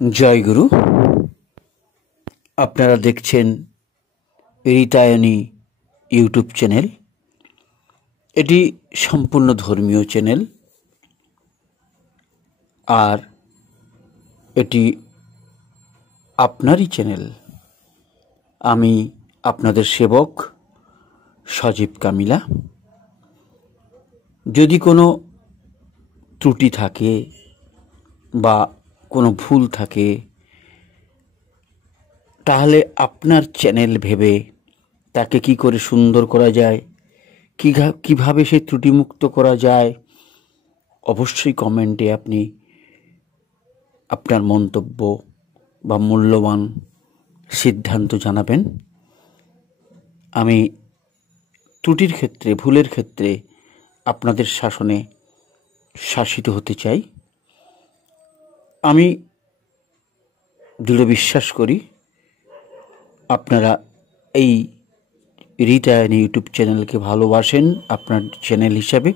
জয় গুরু। আপনারা দেখছেন রিতায়নী YouTube channel. এটি সম্পূর্ণ ধর্মীয় চ্যানেল, আর এটি আপনারই চ্যানেল। আমি আপনাদের সেবক সজীব কামিলা। যদি কোনো ত্রুটি থাকে বা কোনো ভুল থাকে, তাহলে আপনার চ্যানেল ভেবে তাকে কি করে সুন্দর করা যায়, কিভাবে সেই ত্রুটিমুক্ত করা যায়, অবশ্যই কমেন্টে আপনি আপনার মন্তব্য বা মূল্যবান সিদ্ধান্ত জানাবেন। আমি ত্রুটির ক্ষেত্রে, ভুলের ক্ষেত্রে আপনাদের শাসনে শাসিত হতে চাই। আমি দৃঢ় বিশ্বাস করি আপনারা এই রিতায়নী ইউটিউব চ্যানেলকে ভালোবাসেন আপনার চ্যানেল হিসাবে।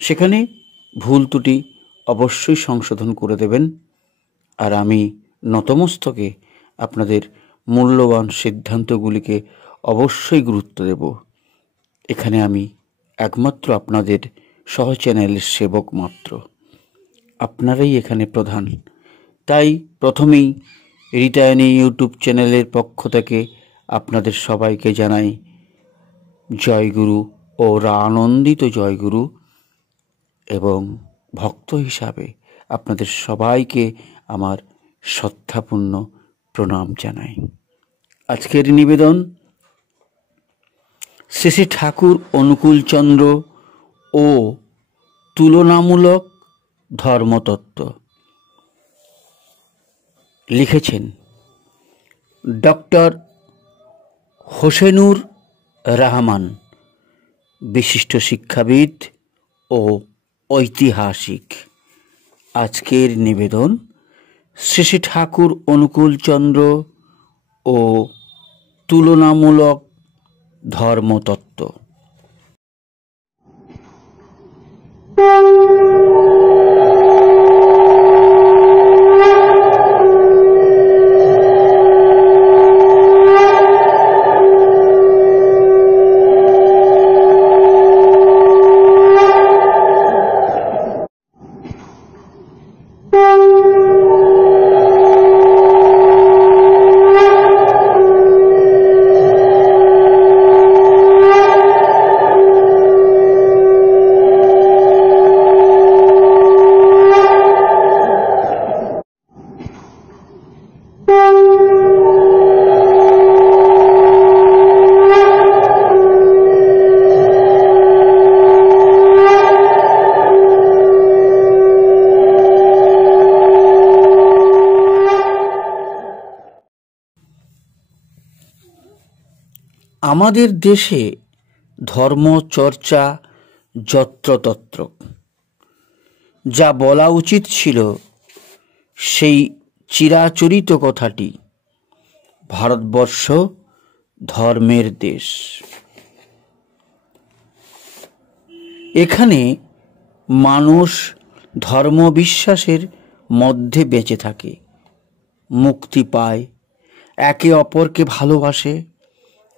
সেখানে ভুল ত্রুটি অবশ্যই সংশোধন করে দেবেন, আর আমি নতমস্তকে আপনাদের মূল্যবান সিদ্ধান্তগুলিকে অবশ্যই গুরুত্ব দেব। এখানে আমি একমাত্র আপনাদের সহ চ্যানেলের সেবক মাত্র, আপনারাই এখানে প্রধান। তাই প্রথমেই রিতায়নী ইউটিউব চ্যানেলের পক্ষ থেকে আপনাদের সবাইকে জানাই জয়গুরু ও আনন্দিত জয়গুরু, এবং ভক্ত হিসাবে আপনাদের সবাইকে আমার শ্রদ্ধাপূর্ণ প্রণাম জানাই। আজকের নিবেদন শ্রী শ্রী ঠাকুর অনুকূলচন্দ্র ও তুলনামূলক ধর্মতত্ত্ব। লিখেছেন ডক্টর হোসেনুর রহমান, বিশিষ্ট শিক্ষাবিদ ও ঐতিহাসিক। আজকের নিবেদন শ্রী শ্রী ঠাকুর অনুকূলচন্দ্র ও তুলনামূলক ধর্মতত্ত্ব। আমাদের দেশে ধর্মচর্চা যত্রতত্র। যা বলা উচিত ছিল সেই চিরাচরিত কথাটি, ভারতবর্ষ ধর্মের দেশ। এখানে মানুষ ধর্মবিশ্বাসের মধ্যে বেঁচে থাকে, মুক্তি পায়, একে অপরকে ভালোবাসে,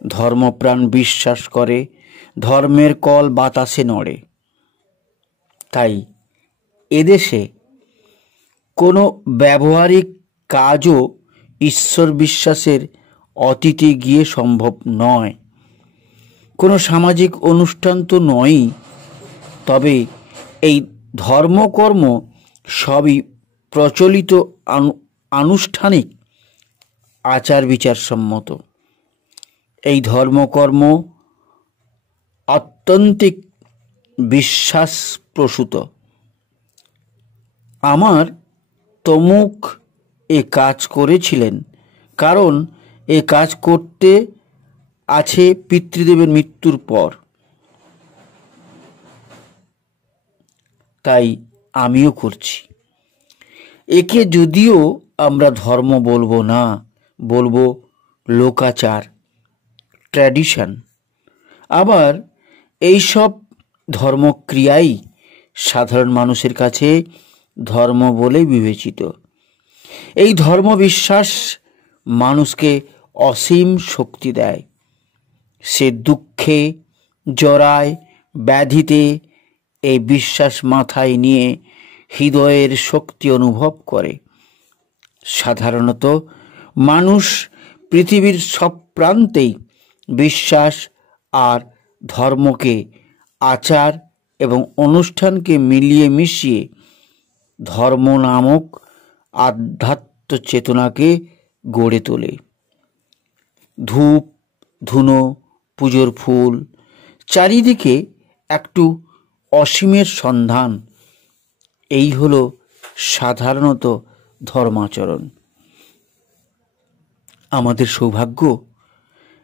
ধর্মপ্রাণ বিশ্বাস করে, ধর্মের কল বাতাসে নড়ে। তাই এদেশে কোনো ব্যবহারিক কাজও ঈশ্বর বিশ্বাসের অতীতে গিয়ে সম্ভব নয়। কোনো সামাজিক অনুষ্ঠান তো নয়ই। তবে এই ধর্মকর্ম সবই প্রচলিত আনুষ্ঠানিক আচার বিচার সম্মত। এই ধর্মকর্ম আত্যন্তিক বিশ্বাসপ্রসূত। আমার তমুক এ কাজ করেছিলেন কারণ এ কাজ করতে আছে পিতৃদেবের মৃত্যুর পর, তাই আমিও করছি। একে যদিও আমরা ধর্ম বলবো না, বলবো লোকাচার, ট্র্যাডিশন। আবার এইসব ধর্মক্রিয়াই সাধারণ মানুষের কাছে ধর্ম বলে বিবেচিত। এই ধর্মবিশ্বাস মানুষকে অসীম শক্তি দেয়। সে দুঃখে, জরায়, ব্যাধিতে এই বিশ্বাস মাথায় নিয়ে হৃদয়ের শক্তি অনুভব করে। সাধারণত মানুষ পৃথিবীর সব প্রান্তেই বিশ্বাস আর ধর্মকে, আচার এবং অনুষ্ঠানকে মিলিয়ে মিশিয়ে ধর্ম নামক আধ্যাত্ম চেতনাকে গড়ে তোলে। ধূপ, ধুনো, পুজোর ফুল, চারিদিকে একটু অসীমের সন্ধান, এই হলো সাধারণত ধর্মাচরণ। আমাদের সৌভাগ্য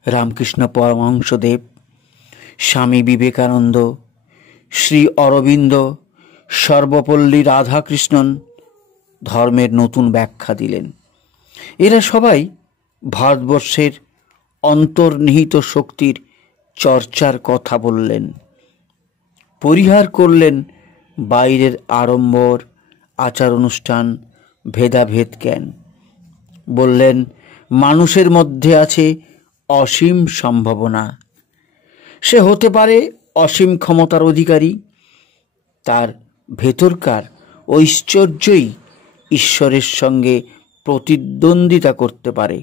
রামকৃষ্ণ পরমহংসদেব, স্বামী বিবেকানন্দ, শ্রী অরবিন্দ, সর্বপল্লী রাধাকৃষ্ণন ধর্মের নতুন ব্যাখ্যা দিলেন। এরা সবাই ভারতবর্ষের অন্তর্নিহিত শক্তির চর্চার কথা বললেন, পরিহার করলেন বাইরের আড়ম্বর, আচার অনুষ্ঠান, ভেদাভেদ জ্ঞান। বললেন মানুষের মধ্যে আছে অসীম সম্ভাবনা। সে হতে পারে অসীম ক্ষমতার অধিকারী, তার ভেতরকার ঐশ্বর্যই ঈশ্বরের সঙ্গে প্রতিদ্বন্দ্বিতা করতে পারে।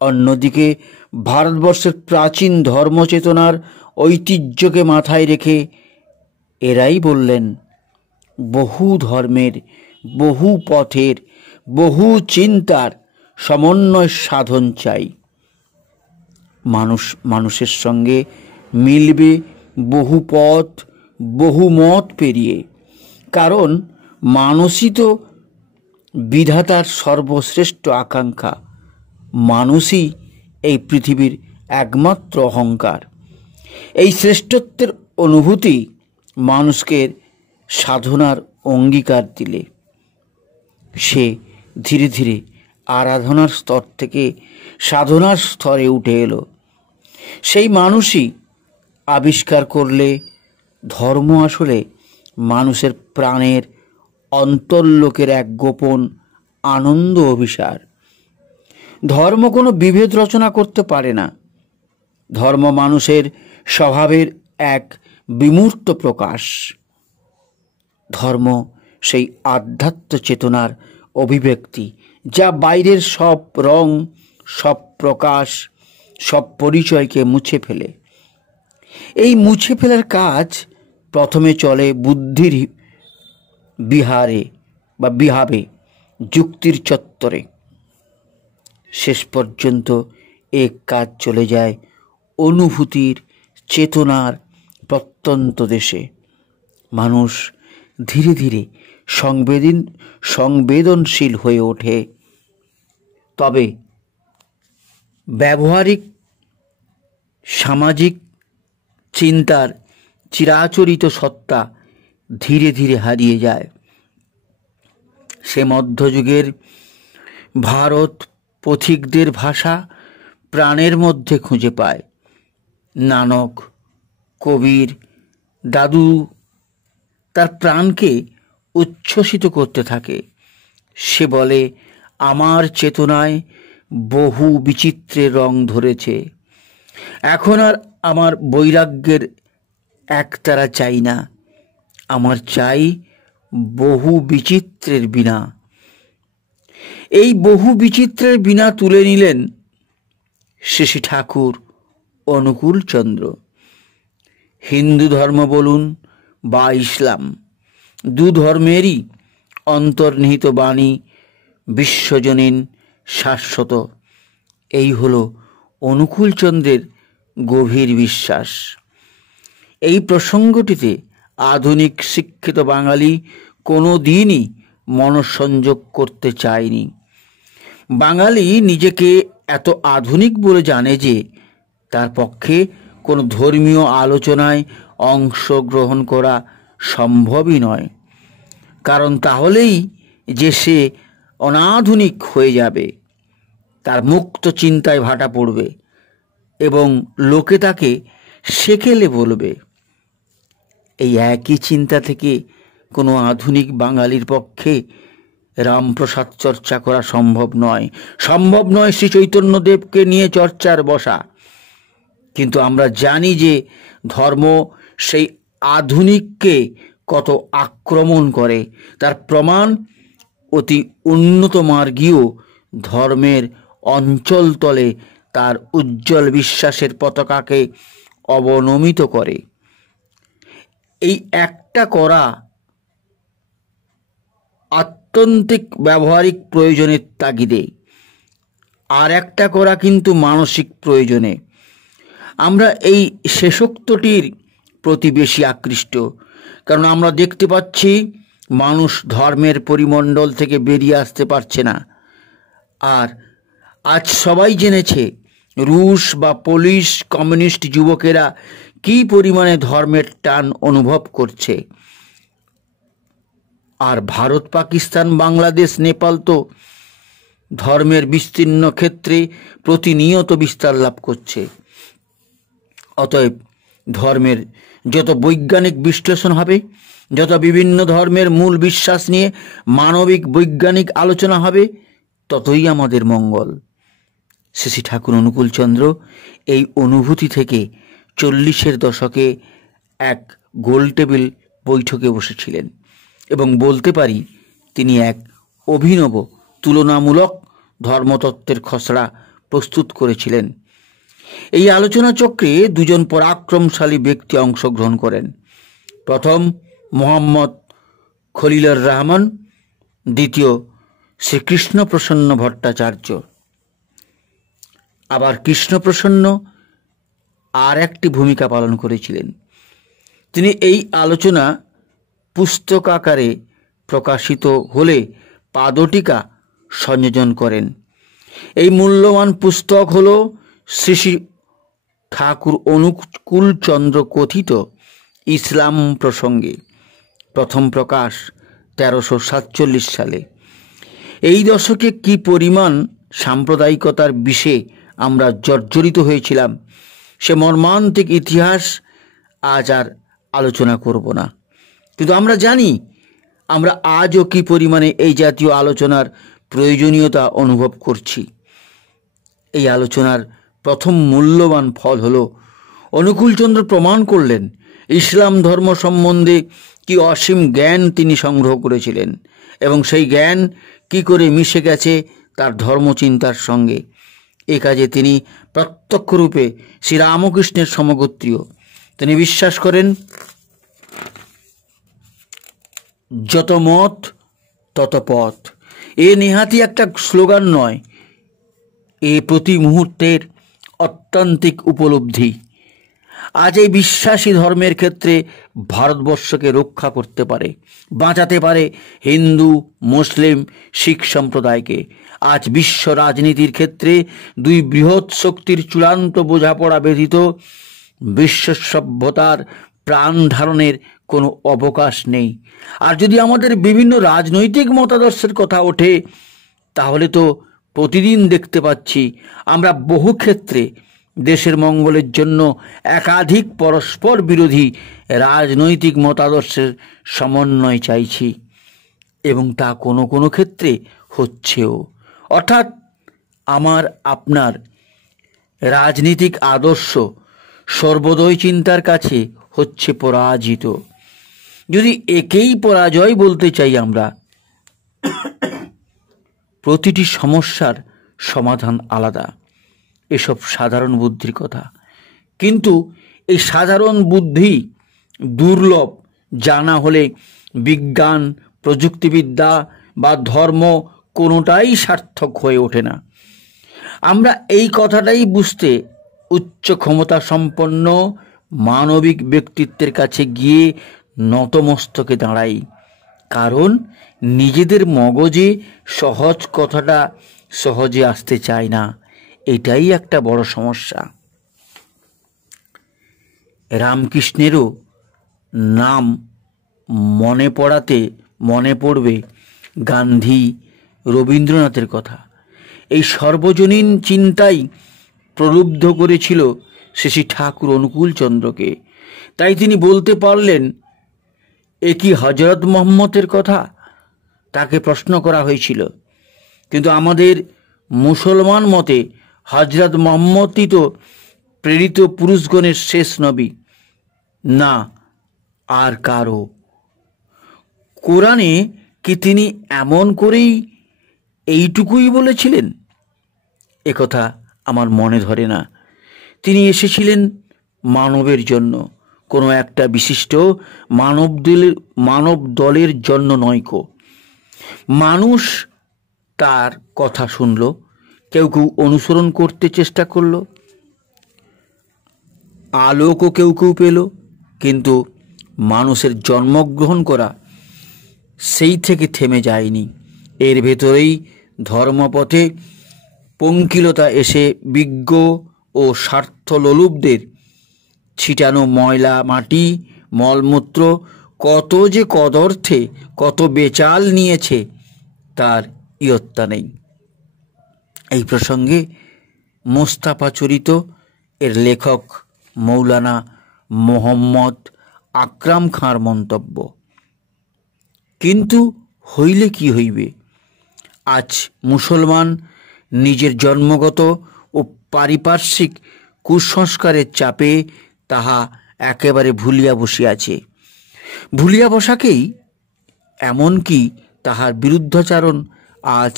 অন্যদিকে ভারতবর্ষের প্রাচীন ধর্মচেতনার ঐতিহ্যকে মাথায় রেখে এরাই বললেন বহু ধর্মের, বহু পথের, বহু চিন্তার সমন্বয় সাধন চাই। মানুষের সঙ্গে মিলবে বহু পথ, বহু মত পেরিয়ে, কারণ মানুষই তো বিধাতার সর্বশ্রেষ্ঠ আকাঙ্ক্ষা। মানুষই এই পৃথিবীর একমাত্র অহংকার। এই শ্রেষ্ঠত্বের অনুভূতি মানুষকে সাধনার অঙ্গীকার দিলে সে ধীরে ধীরে আরাধনার স্তর থেকে সাধনার স্তরে উঠে এলো। সেই মানুষই আবিষ্কার করলে ধর্ম আসলে মানুষের প্রাণের অন্তর্লোকের এক গোপন আনন্দ অভিসার। ধর্ম কোনো বিভেদ রচনা করতে পারে না। ধর্ম মানুষের স্বভাবের এক বিমূর্ত প্রকাশ। ধর্ম সেই আধ্যাত্ম চেতনার অভিব্যক্তি, যা বাইরের সব রং, সব প্রকাশ, সব পরিচয়কে মুছে ফেলে। এই মুছে ফেলার কাজ প্রথমে চলে বুদ্ধির বিহারে বা বিহাবে, যুক্তির চত্বরে। শেষ পর্যন্ত এক কাজ চলে যায় অনুভূতির, চেতনার প্রত্যন্ত দেশে। মানুষ ধীরে ধীরে সংবেদনশীল হয়ে ওঠে। তবে ব্যবহারিক সামাজিক চিন্তার চিরাচরিত সত্তা ধীরে ধীরে হারিয়ে যায়। সে মধ্যযুগের ভারত পথিকদের ভাষা প্রাণের মধ্যে খুঁজে পায়। নানক, কবির, দাদু তার প্রাণকে উচ্ছ্বসিত করতে থাকে। সে বলে, আমার চেতনায় বহু বিচিত্রের রং ধরেছে। এখন আর আমার বৈরাগ্যের একতারা চাই না, আমার চাই বহু বিচিত্রের বীণা। এই বহু বিচিত্রের বীণা তুলে নিলেন শ্রী ঠাকুর অনুকূলচন্দ্র। হিন্দু ধর্ম বলুন বা ইসলাম, দু ধর্মেরই অন্তর্নিহিত বাণী বিশ্বজনীন, শাশ্বত। এই হলো অনুকূলচন্দ্রের গভীর বিশ্বাস। এই প্রসঙ্গটিতে আধুনিক শিক্ষিত বাঙালি কোনো দিনই মনঃসংযোগ করতে চায়নি। বাঙালি নিজেকে এত আধুনিক বলে জানে যে তার পক্ষে কোনো ধর্মীয় আলোচনায় অংশগ্রহণ করা সম্ভবই নয়। কারণ তাহলেই যে সে অনাধুনিক হয়ে যাবে, তার মুক্ত চিন্তায় ভাটা পড়বে এবং লোকে তাকে সেকেলে বলবে। এই একই চিন্তা থেকে কোনো আধুনিক বাঙালির পক্ষে রামপ্রসাদ চর্চা করা সম্ভব নয় শ্রী চৈতন্যদেবকে নিয়ে চর্চার বসা। কিন্তু আমরা জানি যে ধর্ম সেই আধুনিককে কত আক্রমণ করে। তার প্রমাণ অতি উন্নত মার্গীয় ধর্মের অঞ্চলতলে তার উজ্জ্বল বিশ্বাসের পতাকাকে অবনমিত করে। এই একটা করা আত্যন্তিক ব্যবহারিক প্রয়োজনের তাগিদে, আর একটা করা কিন্তু মানসিক প্রয়োজনে। আমরা এই শেষোক্তটির প্রতি বেশি আকৃষ্ট, কারণ আমরা দেখতে পাচ্ছি মানুষ ধর্মের পরিমণ্ডল থেকে বেরিয়ে আসতে পারছে না। আর আজ সবাই জেনেছে রুশ বা পোলিশ কমিউনিস্ট যুবকেরা কি পরিমাণে ধর্মের টান অনুভব করছে। আর ভারত, পাকিস্তান, বাংলাদেশ, নেপাল তো ধর্মের বিস্তীর্ণ ক্ষেত্রে প্রতিনিয়ত বিস্তার লাভ করছে। অতএব ধর্মের যত বৈজ্ঞানিক বিশ্লেষণ হবে, যত বিভিন্ন ধর্মের মূল বিশ্বাস নিয়ে মানবিক বৈজ্ঞানিক আলোচনা হবে, ততই আমাদের মঙ্গল। শ্রী ঠাকুর অনুকূলচন্দ্র এই অনুভূতি থেকে 40-এর দশকে এক গোলটেবিল বৈঠকে বসেছিলেন এবং বলতে পারি তিনি এক অভিনব তুলনামূলক ধর্মতত্ত্বের খসড়া প্রস্তুত করেছিলেন। এই আলোচনা চক্রে দুজন পরাক্রমশালী ব্যক্তি অংশগ্রহণ করেন। প্রথম মোহাম্মদ খলিলুর রহমান, দ্বিতীয় শ্রীকৃষ্ণপ্রসন্ন ভট্টাচার্য। আবার কৃষ্ণপ্রসন্ন আর একটি ভূমিকা পালন করেছিলেন। তিনি এই আলোচনা পুস্তক আকারে প্রকাশিত হলে পাদটিকা সংযোজন করেন। এই মূল্যবান পুস্তক হল শ্রী শ্রী ঠাকুর অনুকূলচন্দ্র কথিত ইসলাম প্রসঙ্গে, প্রথম প্রকাশ 1347 সালে। এই দশকে কি পরিমাণ সাম্প্রদায়িকতার বিষে আমরা জর্জরিত হয়েছিলাম, সে মর্মান্তিক ইতিহাস আজ আর আলোচনা করব না। কিন্তু আমরা জানি আমরা আজও কি পরিমাণে এই জাতীয় আলোচনার প্রয়োজনীয়তা অনুভব করছি। এই আলোচনার প্রথম মূল্যবান ফল হলো অনুকূলচন্দ্র প্রমাণ করলেন ইসলাম ধর্ম সম্বন্ধে কি অসীম জ্ঞান তিনি সংগ্রহ করেছিলেন এবং সেই জ্ঞান কি করে মিশে গেছে তার ধর্মচিন্তার সঙ্গে। এ কাজে তিনি প্রত্যক্ষরূপে শ্রীরামকৃষ্ণের সমগোত্রীয়। তিনি বিশ্বাস করেন যত মত তত পথ। এ নেহাতি একটা স্লোগান নয়, এ প্রতি মুহূর্তের অত্যন্তিক উপলব্ধি। আজ এই বিশ্বাসী ধর্মের ক্ষেত্রে ভারতবর্ষকে রক্ষা করতে পারে, বাঁচাতে পারে হিন্দু, মুসলিম, শিখ সম্প্রদায়কে। আজ বিশ্ব রাজনীতির ক্ষেত্রে দুই বৃহৎ শক্তির চূড়ান্ত বোঝাপড়া ব্যতীত বিশ্ব সভ্যতার প্রাণ ধারণের কোনো অবকাশ নেই। আর যদি আমাদের বিভিন্ন রাজনৈতিক মতাদর্শের কথা ওঠে, তাহলে তো প্রতিদিন দেখতে পাচ্ছি আমরা বহু ক্ষেত্রে দেশের মঙ্গলের জন্য একাধিক পরস্পর বিরোধী রাজনৈতিক মতাদর্শের সমন্বয় চাইছি, এবং তা কোনো কোনো ক্ষেত্রে হচ্ছেও। অর্থাৎ আমার আপনার রাজনীতিক আদর্শ সর্বোদয় চিন্তার কাছে হচ্ছে পরাজিত। যদি একেই পরাজয় বলতে চাই আমরা, প্রতিটি সমস্যার সমাধান আলাদা, এসব সাধারণ বুদ্ধির কথা। কিন্তু এই সাধারণ বুদ্ধি দুর্লভ, জানা হলে বিজ্ঞান, প্রযুক্তিবিদ্যা বা ধর্ম কোনোটাই সার্থক হয়ে ওঠে না। আমরা এই কথাটাই বুঝতে উচ্চ ক্ষমতা সম্পন্ন মানবিক ব্যক্তিত্বের কাছে গিয়ে নতমস্তকে দাঁড়াই, কারণ নিজেদের মগজে সহজ কথাটা সহজে আসতে চায় না। এটাই একটা বড় সমস্যা। রামকৃষ্ণেরও নাম মনে পড়াতে মনে পড়বে গান্ধী, রবীন্দ্রনাথের কথা। এই সর্বজনীন চিন্তাই প্রলুব্ধ করেছিল শ্রী ঠাকুর অনুকূলচন্দ্রকে। তাই তিনি বলতে পারলেন, এ কি হজরত মোহাম্মদের কথা? তাকে প্রশ্ন করা হয়েছিল। কিন্তু আমাদের মুসলমান মতে হযরত মুহাম্মদই তো প্রেরিত পুরুষগণের শেষ নবী, না আর কারো। কোরআনে কি তিনি এমন করেই এইটুকুই বলেছিলেন? একথা আমার মনে ধরে না। তিনি এসেছিলেন মানবের জন্য, কোনো একটা বিশিষ্ট মানব দলের জন্য নয়কো। মানুষ তার কথা শুনল, কেউ কেউ অনুসরণ করতে চেষ্টা করল, আলোকও কেউ কেউ পেল, কিন্তু মানুষের জন্মগ্রহণ করা সেই থেকে থেমে যায়নি। এর ভেতরেই ধর্মপথে পঙ্কিলতা এসে বিজ্ঞ ও স্বার্থলোলুপদের ছিটানো ময়লা মাটি মলমূত্র কত যে কদর্থে কত বেচাল নিয়েছে তার ইয়ত্তা নেই। এই প্রসঙ্গে মোস্তাফা চরিত এর লেখক মৌলানা মোহাম্মদ আকরাম খাঁর মন্তব্য, কিন্তু হইলে কি হইবে? আজ মুসলমান নিজের জন্মগত ও পারিপার্শ্বিক কুসংস্কারের চাপে তাহা একেবারে ভুলিয়া বসিয়াছে। ভুলিয়া বসাকেই এমনকি তাহার বিরুদ্ধাচারণ আজ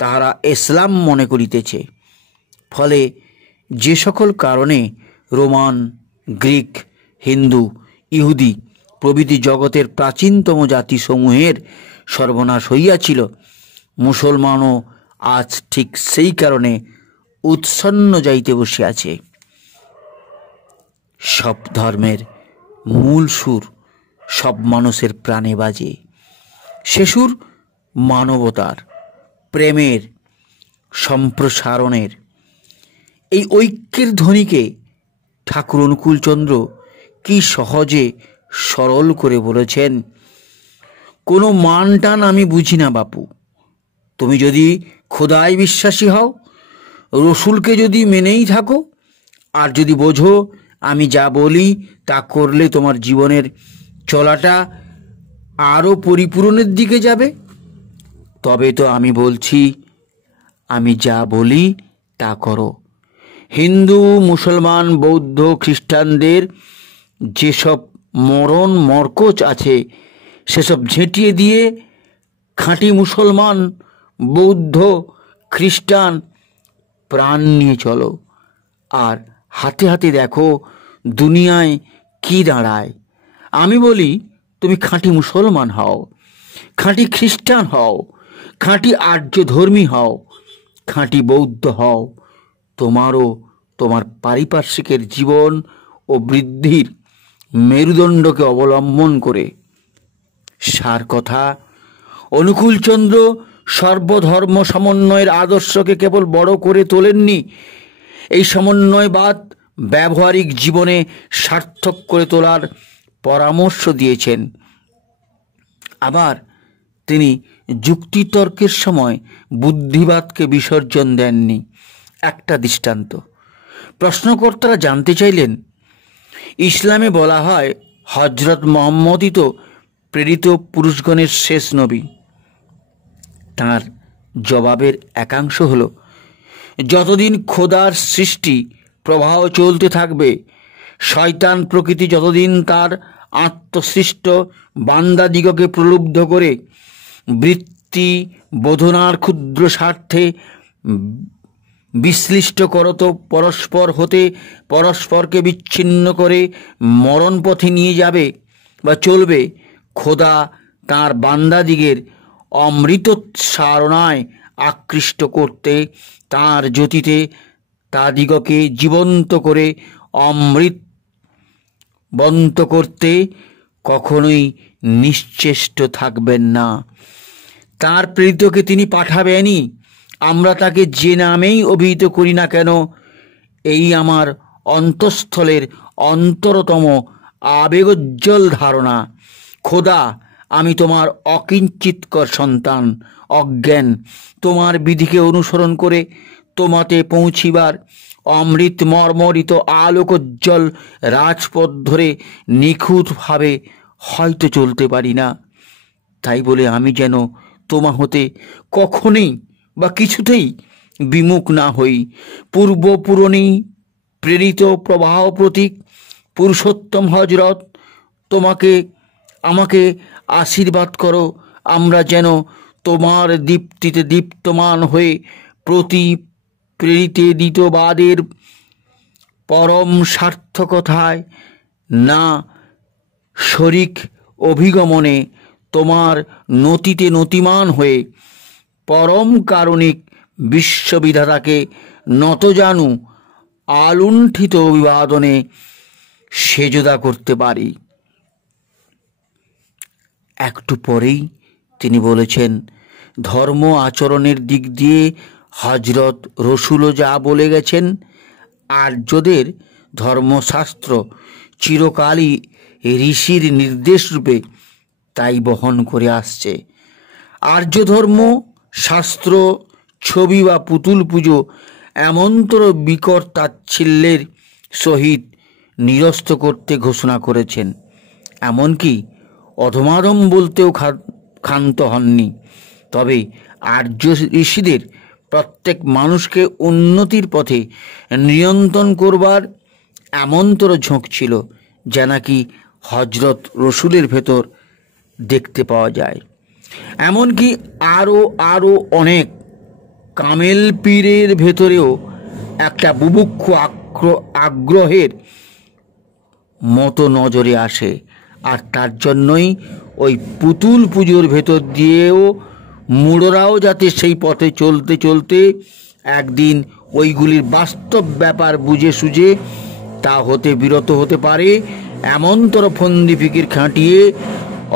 তাহারা ইসলাম মনে করিতেছে। ফলে যে সকল কারণে রোমান, গ্রিক, হিন্দু, ইহুদি প্রভৃতি জগতের প্রাচীনতম জাতিসমূহের সর্বনাশ হইয়াছিল, মুসলমানও আজ ঠিক সেই কারণে উৎসন্ন যাইতে বসিয়াছে। সব ধর্মের মূল সুর সব মানুষের প্রাণে বাজে। সে সুর মানবতার, প্রেমের, সম্প্রসারণের। এই ঐক্যের ধ্বনিকে ঠাকুর অনুকূলচন্দ্র কি সহজে সরল করে বলেছেন, কোনো মান টান আমি বুঝি না বাপু। তুমি যদি খোদায় বিশ্বাসী হও, রসুলকে যদি মেনেই থাকো, আর যদি বোঝো আমি যা বলি তা করলে তোমার জীবনের চলাটা আরও পরিপূরণের দিকে যাবে, তবে তো আমি বলছি আমি যা বলি তা করো। হিন্দু, মুসলমান, বৌদ্ধ, খ্রিস্টানদের যেসব মরণ মরকচ আছে সেসব ঝেঁটিয়ে দিয়ে খাঁটি মুসলমান, বৌদ্ধ, খ্রিস্টান প্রাণ নিয়ে চলো। আর হাতে হাতে দেখো দুনিয়ায় কি দাঁড়ায়। আমি বলি তুমি খাঁটি মুসলমান হও, খাঁটি খ্রিস্টান হও, খাঁটি আর্যধর্মী হও, খাঁটি বৌদ্ধ হও, তোমারও তোমার পারিপার্শ্বিকের জীবন ও বৃদ্ধির মেরুদণ্ডকে অবলম্বন করে। সার কথা, অনুকূলচন্দ্র সর্বধর্ম সমন্বয়ের আদর্শকে কেবল বড় করে তোলেননি, এই সমন্বয়বাদ ব্যবহারিক জীবনে সার্থক করে তোলার পরামর্শ দিয়েছেন। আবার তিনি যুক্তিতর্কের সময় বুদ্ধিবাদকে বিসর্জন দেননি। একটা দৃষ্টান্ত, প্রশ্নকর্তারা জানতে চাইলেন, ইসলামে বলা হয় হযরত মুহাম্মদই তো প্রেরিত পুরুষগণের শেষ নবী। তার জবাবের একাংশ হলো, যতদিন খোদার সৃষ্টি প্রবাহ চলতে থাকবে, শয়তান প্রকৃতি যতদিন তার আত্মসৃষ্ট বান্দাদিগকে প্রলুব্ধ করে বৃত্তি বোধনার ক্ষুদ্র স্বার্থে বিশ্লিষ্ট করত পরস্পর হতে পরস্পরকে বিচ্ছিন্ন করে মরণপথে নিয়ে যাবে বা চলবে, খোদা তাঁর বান্দাদিগের অমৃতোৎসারণায় আকৃষ্ট করতে তাঁর জ্যোতিতে তাদিগকে জীবন্ত করে অমৃতবন্ত করতে কখনোই নিশ্চেষ্ট থাকবেন না। তাঁর প্রেরিতকে তিনি পাঠাবেনই, আমরা তাকে যে নামেই অভিহিত করি না কেন। এই আমার অন্তঃস্থলের অন্তরতম আবেগোজ্জ্বল ধারণা। খোদা, আমি তোমার অকিঞ্চিৎকর সন্তান, অজ্ঞান, তোমার বিধিকে অনুসরণ করে তোমাতে পৌঁছিবার অমৃত মর্মরিত আলোকোজ্জ্বল রাজপথ ধরে নিখুঁতভাবে হয়তো চলতে পারি না। তাই বলে আমি যেন তোমা হতে কখনোই বা কিছুতেই বিমুখ না হই। পূর্বপূরণী প্রেরিত প্রবাহ প্রতীক পুরুষোত্তম হজরত, আমাকে আশীর্বাদ করো, আমরা যেন তোমার দীপ্তিতে দীপ্তমান হয়ে প্রতি প্রেরিতে দ্বিতীয়বাদের পরম সার্থকতায় না শরিক অভিগমনে তোমার নতিতে নতিমান হয়ে পরম কারণিক বিশ্ববিধাতাকে নতজানু আলুণ্ঠিত অভিবাদনে সেজদা করতে পারি। একটু পরেই তিনি বলেছেন, ধর্ম আচরণের দিক দিয়ে হজরত রসুলও যা বলে গেছেন, আর্যদের ধর্মশাস্ত্র চিরকালই ঋষির নির্দেশ রূপে তাই বহন করে আসছে। আর্য ধর্ম শাস্ত্র ছবি বা পুতুল পুজো এমনতর বিকট তাচ্ছিল্যের সহিত নিরস্ত করতে ঘোষণা করেছেন, এমনকি অধমাদম বলতেও ক্ষান্ত হননি। তবে আর্য ঋষিদের প্রত্যেক মানুষকে উন্নতির পথে নিয়ন্ত্রণ করবার এমনতর ঝোঁক ছিল, যা নাকি হজরত রসুলের ভেতর দেখতে পাওয়া যায়। এমনকি আরও অনেক কামেল পীরের ভেতরেও একটা বুভুক্ষ আগ্রহের মতো নজরে আসে। আর তার জন্যই ওই পুতুল পুজোর ভেতর দিয়েও মুড়োরাও যাতে সেই পথে চলতে চলতে একদিন ওইগুলির বাস্তব ব্যাপার বুঝে সুঝে তা হতে বিরত হতে পারে, এমনতর ফন্দি ফিকির খাটিয়ে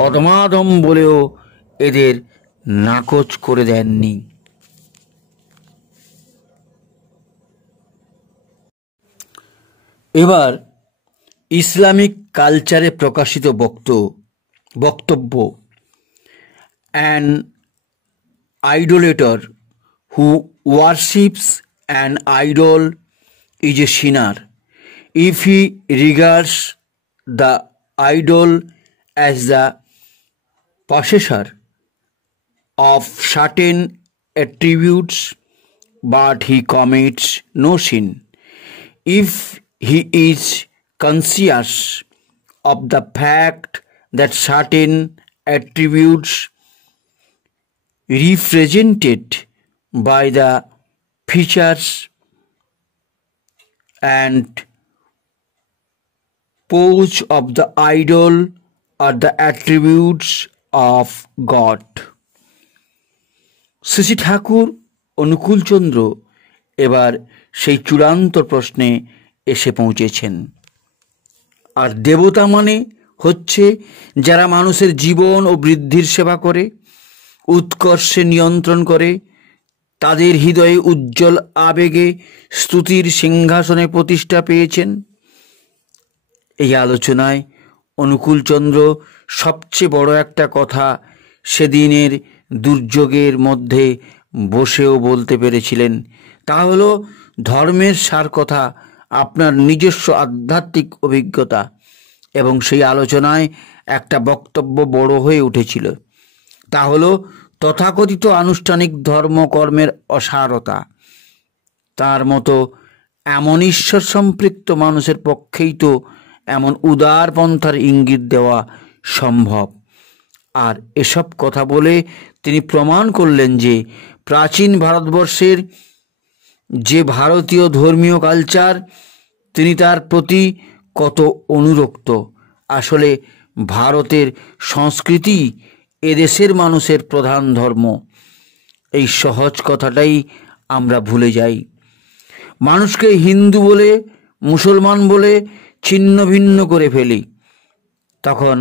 অধমাধম বলেও এদের নাকচ করে দেননি। এবার ইসলামিক কালচারে প্রকাশিত বক্তব্য। An idolater who worships an idol is a sinner if he regards the idol as the possessor of certain attributes, but he commits no sin if he is conscious of the fact that certain attributes represented by the features and pose of the idol are the attributes of God. Shri Thakur Anukulchandra এবার সেই চূড়ান্ত প্রশ্নে এসে পৌঁছেছেন। আর দেবতা মানে হচ্ছে যারা মানুষের জীবন ও বৃদ্ধির সেবা করে, উৎকর্ষে নিয়ন্ত্রণ করে, তাদের হৃদয়ে উজ্জ্বল আবেগে স্তুতির সিংহাসনে প্রতিষ্ঠা পেয়েছেন। এই আলোচনায় অনুকূলচন্দ্র সবচেয়ে বড় একটা কথা সেদিনের দুর্যোগের মধ্যে বসেও বলতে পেরেছিলেন, তা হলো ধর্মের সার কথা আপনার নিজস্ব আধ্যাত্মিক অভিজ্ঞতা। এবং সেই আলোচনায় একটা বক্তব্য বড় হয়ে উঠেছিল, তা হলো তথাকথিত আনুষ্ঠানিক ধর্মকর্মের অসারতা। তার মতো এমন ঈশ্বর সম্পৃক্ত মানুষের পক্ষেই তো এমন উদার পন্থার ইঙ্গিত দেওয়া সম্ভব। আর এসব কথা বলে তিনি প্রমাণ করলেন যে প্রাচীন ভারতবর্ষের যে ভারতীয় ধর্মীয় কালচার, তিনি তার প্রতি কত অনুরক্ত। আসলে ভারতের সংস্কৃতি এদেশের মানুষের প্রধান ধর্ম। এই সহজ কথাটাই আমরা ভুলে যাই। মানুষকে হিন্দু বলে মুসলমান বলে ছিন্ন ভিন্ন করে ফেলি। তখন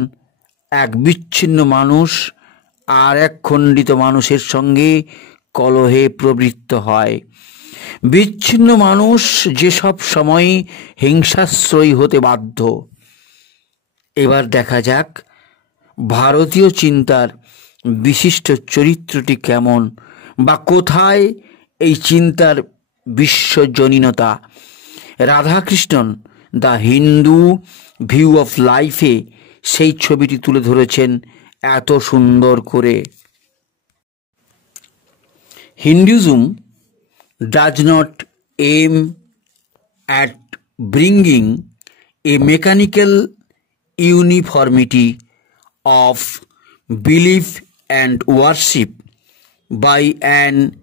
এক বিচ্ছিন্ন মানুষ আর এক খণ্ডিত মানুষের সঙ্গে কলহে প্রবৃত্ত হয়। বিচ্ছিন্ন মানুষ যেসব সময় হিংসাশ্রয়ী হতে বাধ্য। এবার দেখা যাক ভারতীয় চিন্তার বিশিষ্ট চরিত্রটি কেমন, বা কোথায় এই চিন্তার বিশ্বজনীনতা। Radhakrishnan the Hindu view of লাইফে সেই ছবিটি তুলে ধরেছেন এত সুন্দর করে। Hinduism does not aim at bringing a mechanical uniformity of belief and worship by an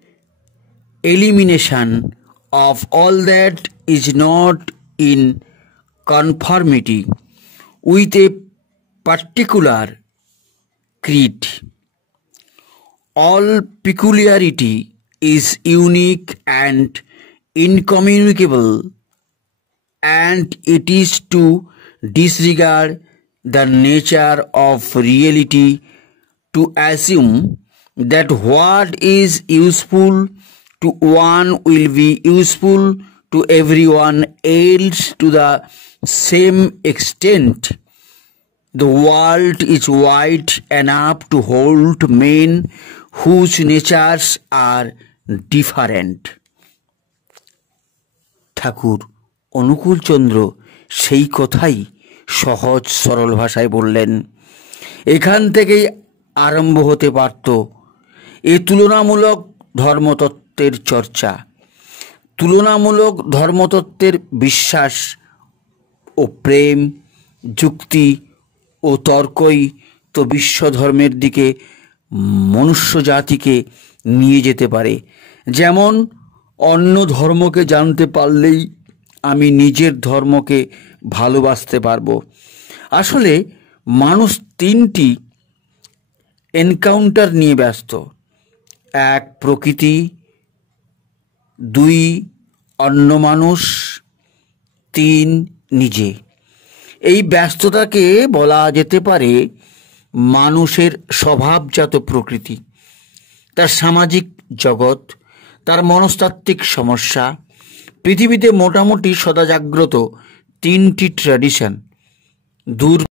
elimination of all that is not in conformity with a particular creed. All peculiarity is unique and incommunicable, and it is to disregard the nature of reality to assume that what is useful to one will be useful to everyone else to the same extent. The world is wide enough to hold men whose natures are different. ঠাকুর অনুকূলচন্দ্র সেই কথাই সহজ সরল ভাষায় বললেন। এখান থেকেই আরম্ভ হতে পারত এ তুলনামূলক ধর্মতত্ত্বের চর্চা। তুলনামূলক ধর্মতত্ত্বের বিশ্বাস ও প্রেম, যুক্তি ও তর্কই তো বিশ্বধর্মের দিকে মনুষ্য জাতিকে নিয়ে যেতে পারে। যেমন অন্য ধর্মকে জানতে পারলেই আমি নিজের ধর্মকে ভালোবাসতে পারবো। আসলে মানুষ তিনটি এনকাউন্টার নিয়ে ব্যস্ত। এক, প্রকৃতি; দুই, অন্য মানুষ; তিন, নিজে। এই ব্যস্ততাকে বলা যেতে পারে মানুষের স্বভাবজাত প্রকৃতি, তার সামাজিক জগৎ, তার মনস্তাত্ত্বিক সমস্যা। পৃথিবীতে মোটামুটি সদা জাগ্রত তিনটি ট্র্যাডিশন দূর